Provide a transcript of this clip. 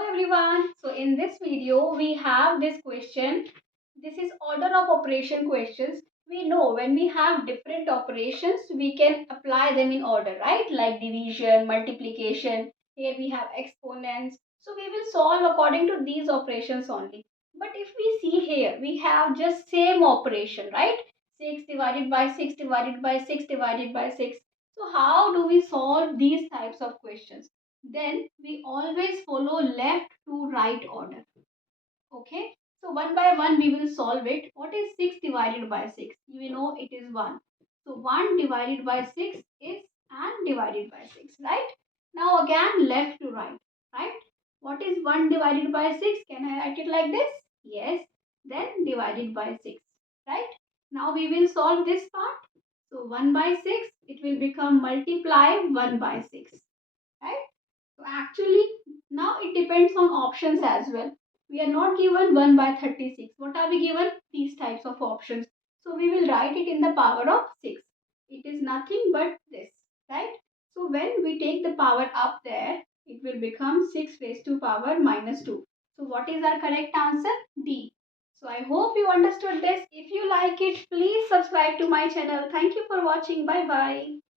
Hello everyone. So in this video we have this question. This is order of operation questions. We know when we have different operations we can apply them in order, right? Like division, multiplication. Here we have exponents. So we will solve according to these operations only. But if we see here we have just same operation, right? 6 divided by 6 divided by 6 divided by 6. So how do we solve these types of questions? Then we always follow left to right order. Okay. So one by one we will solve it. What is 6 divided by 6? You know it is 1. So 1 divided by 6 is and divided by 6, right? Now again left to right, right? What is 1 divided by 6? Can I write it like this? Yes. Then divided by 6, right? Now we will solve this part. So 1 by 6, it will become multiply 1 by 6, right? So actually, now it depends on options as well. We are not given 1 by 36. What are we given? These types of options. So we will write it in the power of 6. It is nothing but this, right? So when we take the power up there, it will become 6 raised to power minus 2. So what is our correct answer? D. So I hope you understood this. If you like it, please subscribe to my channel. Thank you for watching. Bye bye.